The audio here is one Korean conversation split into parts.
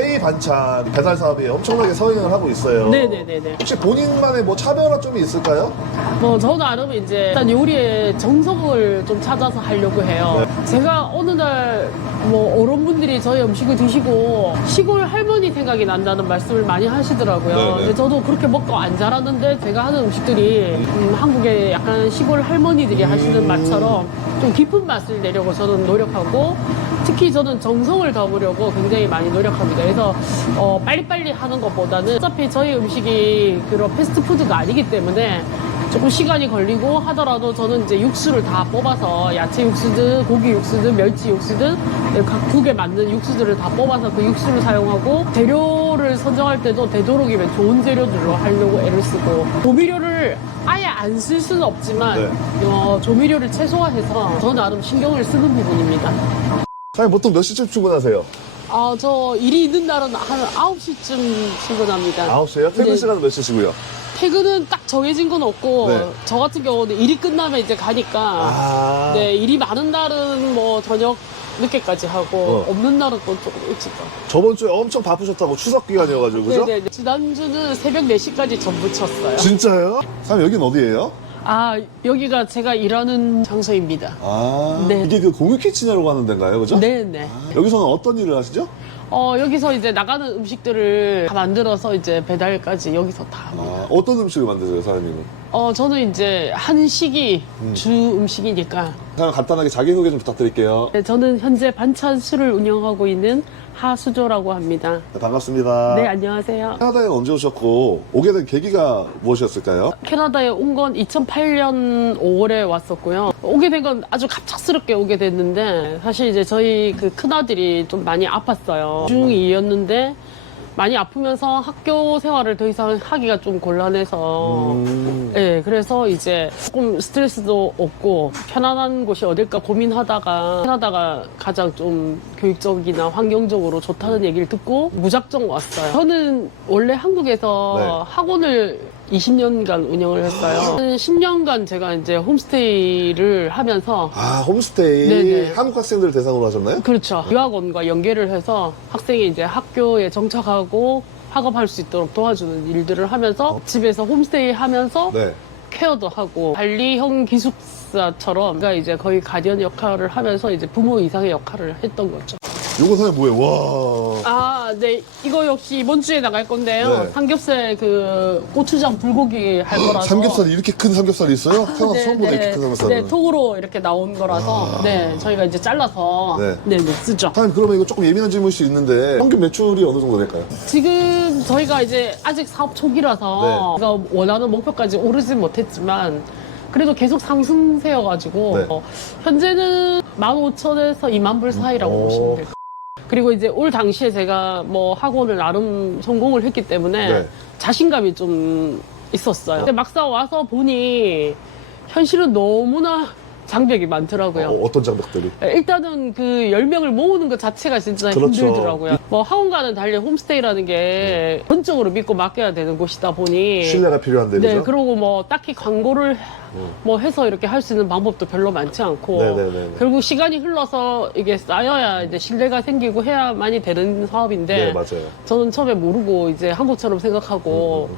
K 반찬 배달 사업이 엄청나게 성행을 하고 있어요. 네네네네. 혹시 본인만의 뭐 차별화점이 있을까요? 뭐 저 나름 이제 일단 요리의 정석을 좀 찾아서 하려고 해요. 제가 어느 날 뭐 어른분들이 저희 음식을 드시고 시골 할머니 생각이 난다는 말씀을 많이 하시더라고요. 네네. 근데 저도 그렇게 먹고 안 자랐는데 제가 하는 음식들이 한국의 약간 시골 할머니들이 하시는 맛처럼 좀 깊은 맛을 내려고 저는 노력하고, 특히 저는 정성을 담으려고 굉장히 많이 노력합니다. 그래서 빨리빨리 하는 것보다는 어차피 저희 음식이 그런 패스트푸드가 아니기 때문에 조금 시간이 걸리고 하더라도 저는 이제 육수를 다 뽑아서 야채 육수든 고기 육수든 멸치 육수든 각 국에 맞는 육수들을 다 뽑아서 그 육수를 사용하고, 재료를 선정할 때도 되도록이면 좋은 재료들로 하려고 애를 쓰고, 조미료를 아예 안 쓸 수는 없지만 조미료를 최소화해서 저 나름 신경을 쓰는 부분입니다. 사장님 보통 몇 시쯤 출근하세요? 저 일이 있는 날은 한 9시쯤 출근합니다. 9시에요? 퇴근 네. 시간은 몇 시시고요? 퇴근은 딱 정해진 건 없고, 네. 저 같은 경우는 일이 끝나면 이제 가니까, 네, 일이 많은 날은 뭐 저녁 늦게까지 하고, 없는 날은 또 조금 일찍 가고. 저번 주에 엄청 바쁘셨다고 추석 기간이어가지고 그죠? 네네. 지난주는 새벽 4시까지 전부 쳤어요. 진짜요? 사장님 여긴 어디예요? 여기가 제가 일하는 장소입니다. 네. 이게 그 공유 키친이라고 하는 데인가요, 그죠? 네네. 여기서는 어떤 일을 하시죠? 여기서 이제 나가는 음식들을 다 만들어서 이제 배달까지 여기서 다 합니다. 어떤 음식을 만드세요, 사장님은? 저는 이제 한식이 주 음식이니까. 그냥 간단하게 자기소개 좀 부탁드릴게요. 네, 저는 현재 반찬술을 운영하고 있는 하수조라고 합니다. 네, 반갑습니다. 네, 안녕하세요. 캐나다에 언제 오셨고 오게 된 계기가 무엇이었을까요? 캐나다에 온 건 2008년 5월에 왔었고요. 오게 된 건 아주 갑작스럽게 오게 됐는데, 사실 이제 저희 그 큰아들이 좀 많이 아팠어요. 중2였는데 많이 아프면서 학교 생활을 더 이상 하기가 좀 곤란해서, 네, 그래서 이제 조금 스트레스도 없고 편안한 곳이 어딜까 고민하다가 캐나다가 가장 좀 교육적이나 환경적으로 좋다는 얘기를 듣고 무작정 왔어요. 저는 원래 한국에서 학원을 20년간 운영을 했어요. 10년간 제가 이제 홈스테이를 하면서. 홈스테이. 네네. 한국 학생들 대상으로 하셨나요? 그렇죠. 유학원과 연계를 해서 학생이 이제 학교에 정착하고 학업할 수 있도록 도와주는 일들을 하면서 집에서 홈스테이 하면서 네. 케어도 하고 관리형 기숙사처럼 제가 이제 거의 가디언 역할을 하면서 이제 부모 이상의 역할을 했던 거죠. 요거 사장님 뭐예요? 와. 네. 이거 역시 이번 주에 나갈 건데요. 네. 삼겹살 그 고추장 불고기 할 거라서. 삼겹살이 이렇게 큰 삼겹살이 있어요? 태어나서 네, 처음 보네, 이렇게 큰 삼겹살은. 네, 통으로 이렇게 나온 거라서 네, 저희가 이제 잘라서 네. 쓰죠. 사장님 그러면 이거 조금 예민한 질문일 수 있는데 평균 매출이 어느 정도 될까요? 지금 저희가 이제 아직 사업 초기라서 제가 원하는 목표까지 오르진 못했지만 그래도 계속 상승세여가지고 네. 현재는 15,000에서 2만 불 사이라고 보시면 돼요. 그리고 이제 올 당시에 제가 뭐 학원을 나름 성공을 했기 때문에 자신감이 좀 있었어요. 근데 막상 와서 보니 현실은 너무나 장벽이 많더라고요. 어떤 장벽들이? 일단은 그 10명을 모으는 것 자체가 진짜 그렇죠. 힘들더라고요. 뭐 학원과는 달리 홈스테이라는 게 전적으로 믿고 맡겨야 되는 곳이다 보니 신뢰가 필요한데, 네, 그죠? 그리고 뭐 딱히 광고를 뭐 해서 이렇게 할 수 있는 방법도 별로 많지 않고 네네네. 결국 시간이 흘러서 이게 쌓여야 이제 신뢰가 생기고 해야만이 되는 사업인데 네, 맞아요. 저는 처음에 모르고 이제 한국처럼 생각하고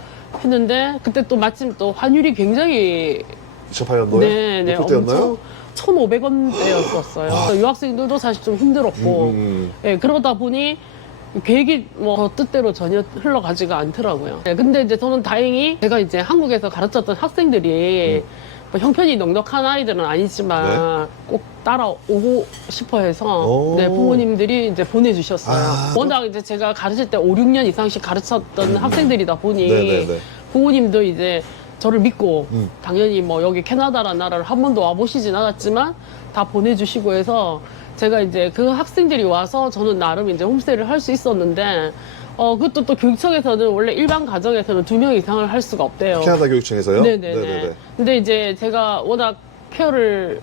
했는데 그때 또 마침 또 환율이 굉장히 2008년도에? 네, 높을 때였나요? 엄청 1,500원대였었어요. 유학생들도 사실 좀 힘들었고, 네, 그러다 보니 계획이 뭐 뜻대로 전혀 흘러가지가 않더라고요. 네, 근데 이제 저는 다행히 제가 이제 한국에서 가르쳤던 학생들이 뭐 형편이 넉넉한 아이들은 아니지만 꼭 따라오고 싶어 해서 네, 부모님들이 이제 보내주셨어요. 워낙 이제 제가 가르칠 때 5, 6년 이상씩 가르쳤던 학생들이다 보니 부모님도 이제 저를 믿고 당연히 뭐 여기 캐나다라는 나라를 한 번도 와보시진 않았지만 다 보내주시고 해서 제가 이제 그 학생들이 와서 저는 나름 이제 홈스테이를 할 수 있었는데 그것도 또 교육청에서는 원래 일반 가정에서는 2명 이상을 할 수가 없대요. 캐나다 교육청에서요? 네네네. 근데 이제 제가 워낙 케어를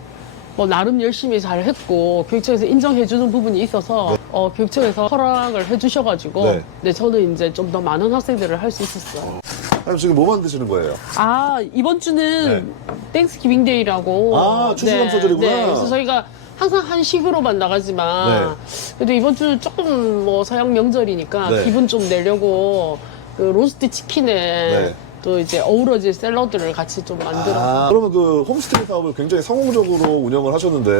뭐 나름 열심히 잘 했고 교육청에서 인정해주는 부분이 있어서 교육청에서 허락을 해주셔가지고 네, 저는 이제 좀 더 많은 학생들을 할 수 있었어요. 그럼 지금 뭐 만드시는 거예요? 이번 주는 땡스기빙 데이라고. 추수감사절이구나. 네, 그래서 저희가 항상 한식으로만 나가지만 그래도 이번 주 조금 뭐 서양 명절이니까 네. 기분 좀 내려고 그 로스트 치킨에 네. 또 이제 어우러질 샐러드를 같이 좀 만들어. 그러면 그 홈스테이 사업을 굉장히 성공적으로 운영을 하셨는데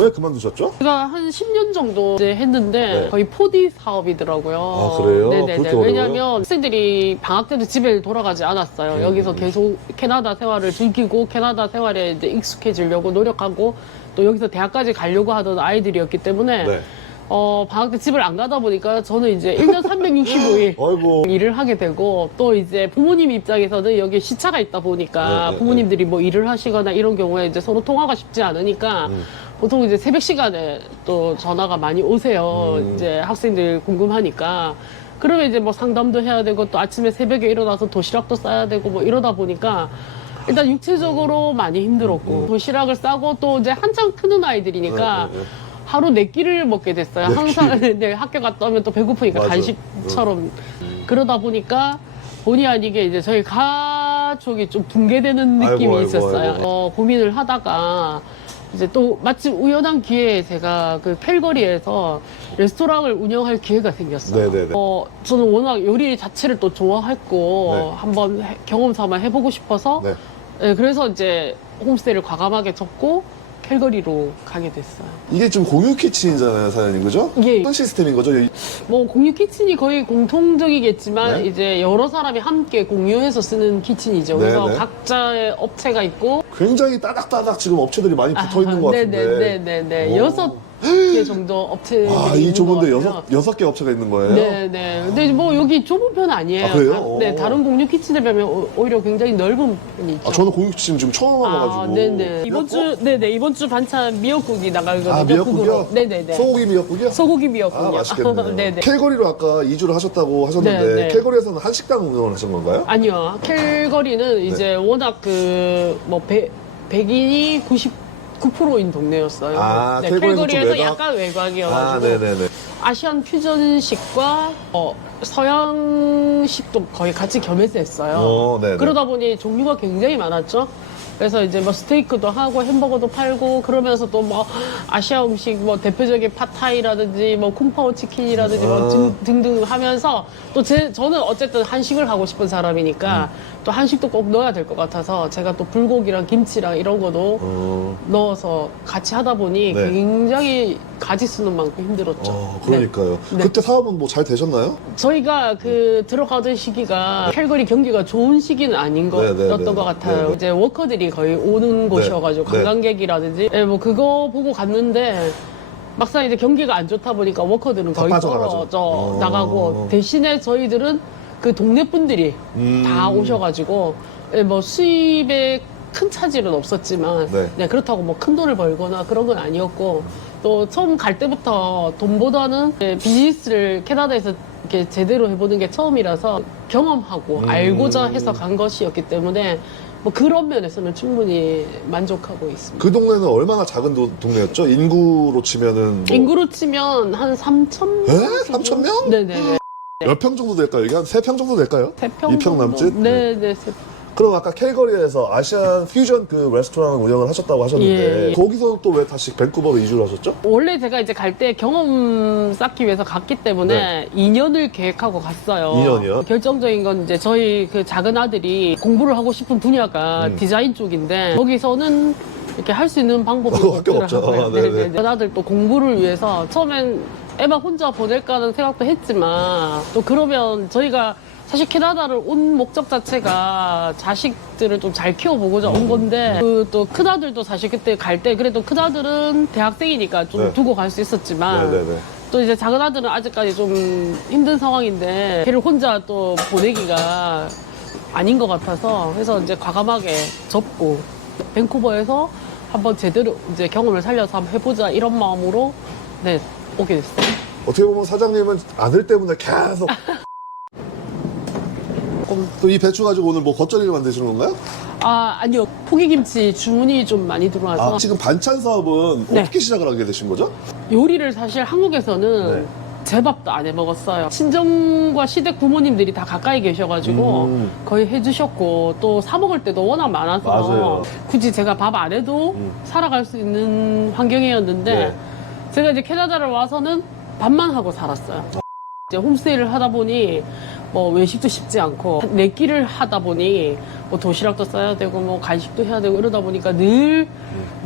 왜 그만두셨죠? 제가 한 10년 정도 이제 했는데 네. 거의 4D 사업이더라고요. 아, 그래요? 네네네. 그렇게 어려워요? 왜냐하면 학생들이 방학 때도 집에 돌아가지 않았어요. 여기서 계속 캐나다 생활을 즐기고 캐나다 생활에 이제 익숙해지려고 노력하고 또 여기서 대학까지 가려고 하던 아이들이었기 때문에 네. 방학 때 집을 안 가다 보니까 저는 이제 1년 365일 아이고. 일을 하게 되고 또 이제 부모님 입장에서는 여기 시차가 있다 보니까 네, 부모님들이 뭐 일을 하시거나 이런 경우에 이제 서로 통화가 쉽지 않으니까 보통 이제 새벽 시간에 또 전화가 많이 오세요. 이제 학생들 궁금하니까. 그러면 이제 뭐 상담도 해야 되고 또 아침에 새벽에 일어나서 도시락도 싸야 되고 뭐 이러다 보니까 일단 육체적으로 많이 힘들었고 도시락을 싸고 또 이제 한창 크는 아이들이니까 하루 4끼를 먹게 됐어요. 항상 네, 학교 갔다 오면 또 배고프니까 맞아. 간식처럼. 그러다 보니까 본의 아니게 이제 저희 가족이 좀 붕괴되는 느낌이 아이고, 있었어요. 아이고. 고민을 하다가 이제 또 마침 우연한 기회에 제가 그 캘거리에서 레스토랑을 운영할 기회가 생겼어요. 네네네. 저는 워낙 요리 자체를 또 좋아했고 네. 한번 경험 삼아 해보고 싶어서 네. 네, 그래서 이제 홈스테이를 과감하게 접고 캘거리로 가게 됐어요. 이게 좀 공유 키친이잖아요, 사장님, 그죠? 예. 어떤 시스템인 거죠? 뭐 공유 키친이 거의 공통적이겠지만 네. 이제 여러 사람이 함께 공유해서 쓰는 키친이죠. 그래서 네. 각자의 업체가 있고 굉장히 따닥따닥 지금 업체들이 많이 붙어 있는 것 같은데. 네네네네. 오. 6개 정도 업체들이 이 있는 좁은데 것 같아요. 여섯 개 업체가 있는 거예요? 네네. 근데 뭐 여기 좁은 편 아니에요. 아, 그래요? 네, 오. 다른 공유 키친에 비하면 오히려 굉장히 넓은 편이죠. 저는 공유 키친 지금 처음 와가지고. 네네. 이번 주 반찬 미역국이 나가거든요. 미역국이요? 국으로. 네네네. 소고기 미역국이요? 소고기 미역국이요. 맛있겠네요. 네네. 캘거리로 아까 이주를 하셨다고 하셨는데 네, 네. 캘거리에서는 한식당 운영을 하신 건가요? 아니요. 캘거리는 이제 워낙 뭐 백인이 99%인 동네였어요. 네, 캘거리에서 좀 캘거리에서 외곽? 약간 외곽이어가지고 네네네. 아시안 퓨전식과 서양식도 거의 같이 겸해서 했어요. 네네. 그러다 보니 종류가 굉장히 많았죠. 그래서 이제 뭐 스테이크도 하고 햄버거도 팔고 그러면서 또 뭐 아시아 음식 뭐 대표적인 팟타이라든지 뭐 쿵파오 치킨이라든지 뭐 등등 하면서 또 저는 어쨌든 한식을 하고 싶은 사람이니까 또 한식도 꼭 넣어야 될 것 같아서 제가 또 불고기랑 김치랑 이런 거도 넣어서 같이 하다 보니 네. 굉장히 가지수는 많고 힘들었죠. 그러니까요. 네. 그때 사업은 뭐 잘 되셨나요? 저희가 그 들어가던 시기가 캘거리 경기가 좋은 시기는 아닌 거였던 것 같아요. 이제 워커들이 거의 오는 곳이어가지고 네. 관광객이라든지 뭐 그거 보고 갔는데 막상 이제 경기가 안 좋다 보니까 워커들은 다 거의 빠져나가죠. 떨어져 나가고 대신에 저희들은 그 동네 분들이 다 오셔가지고 뭐 수입에 큰 차질은 없었지만 네. 그렇다고 뭐 큰 돈을 벌거나 그런 건 아니었고 또 처음 갈 때부터 돈보다는 비즈니스를 캐나다에서 이렇게 제대로 해보는 게 처음이라서 경험하고 알고자 해서 간 것이었기 때문에 뭐 그런 면에서는 충분히 만족하고 있습니다. 그 동네는 얼마나 작은 동네였죠? 인구로 치면은 뭐 인구로 치면 한 3,000명? 3,000명? 네네네. 몇 평 정도 될까요? 이게 한 3평 정도 될까요? 3평 2평 남짓? 네네. 그럼 아까 캘거리에서 아시안 퓨전 그 레스토랑 운영을 하셨다고 하셨는데 예. 거기서 또 왜 다시 밴쿠버로 이주를 하셨죠? 원래 제가 이제 갈 때 경험 쌓기 위해서 갔기 때문에 2년을 계획하고 갔어요. 2년이요? 결정적인 건 이제 저희 그 작은 아들이 공부를 하고 싶은 분야가 디자인 쪽인데 거기서는 이렇게 할 수 있는 방법이 학교가 없죠. 없더라고요. 네네. 네네. 아들 또 공부를 위해서 처음엔 애만 혼자 보낼까 하는 생각도 했지만 또 그러면 저희가 사실 캐나다를 온 목적 자체가 자식들을 좀 잘 키워보고자 온 건데 그 또 큰아들도 사실 그때 갈 때 그래도 큰아들은 대학생이니까 좀 네. 두고 갈 수 있었지만 네네네. 또 이제 작은 아들은 아직까지 좀 힘든 상황인데 걔를 혼자 또 보내기가 아닌 것 같아서 그래서 이제 과감하게 접고 밴쿠버에서 한번 제대로 이제 경험을 살려서 한번 해보자 이런 마음으로 오게 됐어요. 어떻게 보면 사장님은 아들 때문에 계속 또 이 배추 가지고 오늘 뭐 겉절이를 만드시는 건가요? 아니요. 포기김치 주문이 좀 많이 들어와서 지금 반찬 사업은 네. 어떻게 시작을 하게 되신 거죠? 요리를 사실 한국에서는 네. 제 밥도 안 해 먹었어요. 친정과 시댁 부모님들이 다 가까이 계셔가지고 거의 해주셨고 또 사 먹을 때도 워낙 많아서 맞아요. 굳이 제가 밥 안 해도 살아갈 수 있는 환경이었는데 네. 제가 이제 캐나다를 와서는 밥만 하고 살았어요. 이제 홈스테이를 하다 보니 뭐 외식도 쉽지 않고 내 끼를 하다 보니 뭐 도시락도 싸야 되고 뭐 간식도 해야 되고 이러다 보니까 늘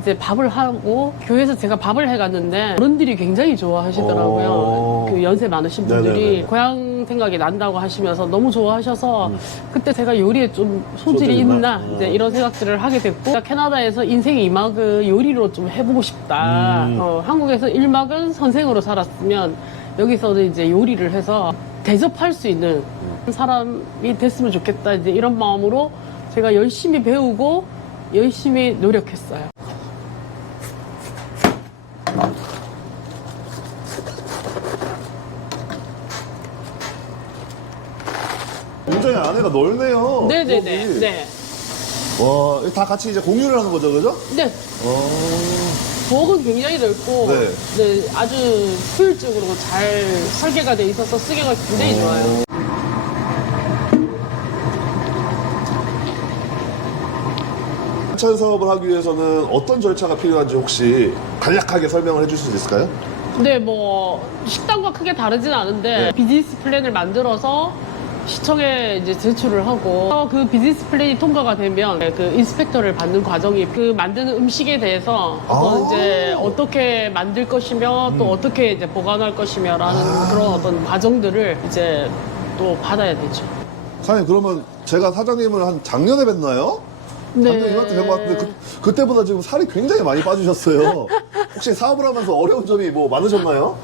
이제 밥을 하고 교회에서 제가 밥을 해갔는데 어른들이 굉장히 좋아하시더라고요. 그 연세 많으신 분들이 네네네. 고향 생각이 난다고 하시면서 너무 좋아하셔서 그때 제가 요리에 좀 소질이 소질이 있나? 있나 이제 이런 생각들을 하게 됐고 캐나다에서 인생 2막을 요리로 좀 해보고 싶다. 한국에서 1막은 선생으로 살았으면 여기서는 이제 요리를 해서 대접할 수 있는 사람이 됐으면 좋겠다. 이제 이런 마음으로 제가 열심히 배우고 열심히 노력했어요. 굉장히 안에가 넓네요. 네네네. 부엌이. 네. 와, 이거 다 같이 이제 공유를 하는 거죠, 그죠? 네. 부엌은 굉장히 넓고 네. 네, 아주 효율적으로 잘 설계가 돼 있어서 쓰기가 굉장히 좋아요. 반찬 사업을 하기 위해서는 어떤 절차가 필요한지 혹시 간략하게 설명을 해줄 수 있을까요? 네, 뭐 식당과 크게 다르진 않은데 네. 비즈니스 플랜을 만들어서 시청에 이제 제출을 하고 그 비즈니스 플랜이 통과가 되면 그 인스펙터를 받는 과정이 그 만드는 음식에 대해서 어떤 이제 어떻게 만들 것이며 또 어떻게 이제 보관할 것이며라는 그런 어떤 과정들을 이제 또 받아야 되죠. 사장님, 그러면 제가 사장님을 한 작년에 뵀나요? 작년 이맘때 뵌 것 같은데 그때보다 지금 살이 굉장히 많이 빠지셨어요. 혹시 사업을 하면서 어려운 점이 뭐 많으셨나요?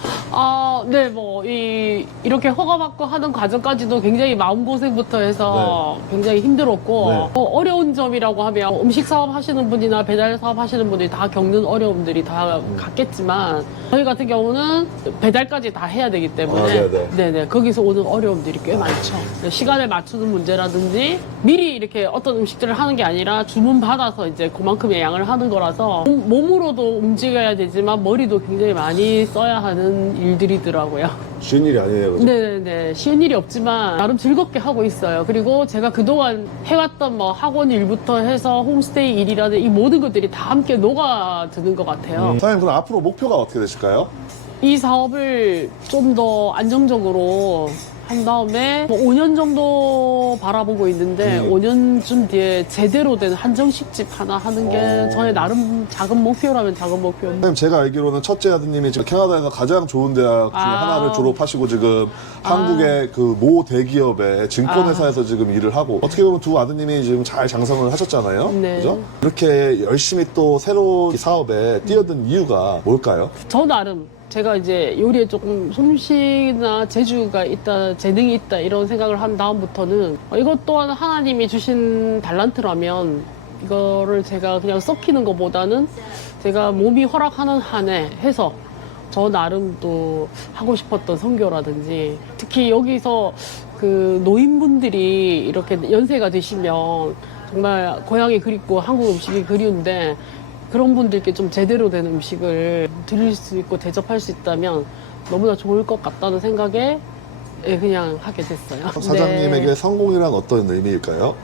네, 뭐, 이렇게 허가받고 하는 과정까지도 굉장히 마음고생부터 해서 굉장히 힘들었고, 네. 어려운 점이라고 하면 음식 사업 하시는 분이나 배달 사업 하시는 분들이 다 겪는 어려움들이 다 같겠지만, 저희 같은 경우는 배달까지 다 해야 되기 때문에, 네네, 거기서 오는 어려움들이 꽤 많죠. 시간을 맞추는 문제라든지, 미리 이렇게 어떤 음식들을 하는 게 아니라 주문 받아서 이제 그만큼의 양을 하는 거라서, 몸으로도 움직여야 되지만, 머리도 굉장히 많이 써야 하는 일들이더라고요. 쉬운 일이 아니에요, 그죠? 네네. 쉬운 일이 없지만 나름 즐겁게 하고 있어요. 그리고 제가 그동안 해왔던 뭐 학원 일부터 해서 홈스테이 일이라는 이 모든 것들이 다 함께 녹아드는 것 같아요. 사장님, 그럼 앞으로 목표가 어떻게 되실까요? 이 사업을 좀 더 안정적으로 한 다음에 뭐 5년 정도 바라보고 있는데 5년쯤 뒤에 제대로 된 한정식집 하나 하는 게 저의 나름 작은 목표라면 작은 목표입니다. 사장님, 제가 알기로는 첫째 아드님이 지금 캐나다에서 가장 좋은 대학 중에 하나를 졸업하시고 지금 한국의 그 모 대기업의 증권회사에서 지금 일을 하고 어떻게 보면 두 아드님이 지금 잘 장성을 하셨잖아요. 네. 그죠? 이렇게 열심히 또 새로운 사업에 뛰어든 이유가 뭘까요? 저 나름 제가 이제 요리에 조금 솜씨나 재주가 있다, 재능이 있다 이런 생각을 한 다음부터는 이것 또한 하나님이 주신 달란트라면 이거를 제가 그냥 썩히는 것보다는 제가 몸이 허락하는 한에 해서 저 나름 또 하고 싶었던 선교라든지 특히 여기서 그 노인분들이 이렇게 연세가 드시면 정말 고향이 그립고 한국 음식이 그리운데 그런 분들께 좀 제대로 된 음식을 드릴 수 있고 대접할 수 있다면 너무나 좋을 것 같다는 생각에 그냥 하게 됐어요. 사장님에게 네. 성공이란 어떤 의미일까요?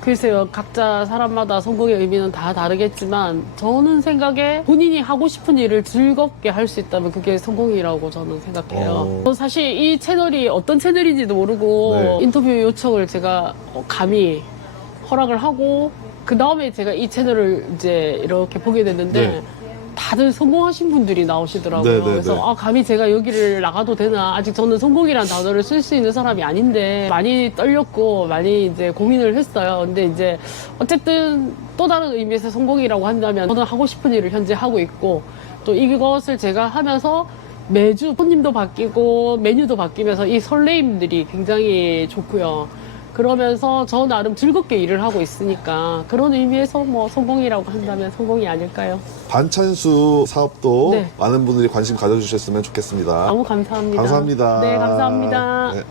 글쎄요, 각자 사람마다 성공의 의미는 다 다르겠지만 저는 생각에 본인이 하고 싶은 일을 즐겁게 할 수 있다면 그게 성공이라고 저는 생각해요. 사실 이 채널이 어떤 채널인지도 모르고 네. 인터뷰 요청을 제가 감히 허락을 하고 그 다음에 제가 이 채널을 이제 이렇게 보게 됐는데 네. 다들 성공하신 분들이 나오시더라고요. 네, 네, 그래서 네. 감히 제가 여기를 나가도 되나 아직 저는 성공이라는 단어를 쓸 수 있는 사람이 아닌데 많이 떨렸고 많이 이제 고민을 했어요. 근데 이제 어쨌든 또 다른 의미에서 성공이라고 한다면 저는 하고 싶은 일을 현재 하고 있고 또 이것을 제가 하면서 매주 손님도 바뀌고 메뉴도 바뀌면서 이 설레임들이 굉장히 좋고요. 그러면서 저 나름 즐겁게 일을 하고 있으니까 그런 의미에서 뭐 성공이라고 한다면 성공이 아닐까요? 반찬수 사업도 네. 많은 분들이 관심 가져주셨으면 좋겠습니다. 너무 감사합니다. 감사합니다. 네, 감사합니다. 네.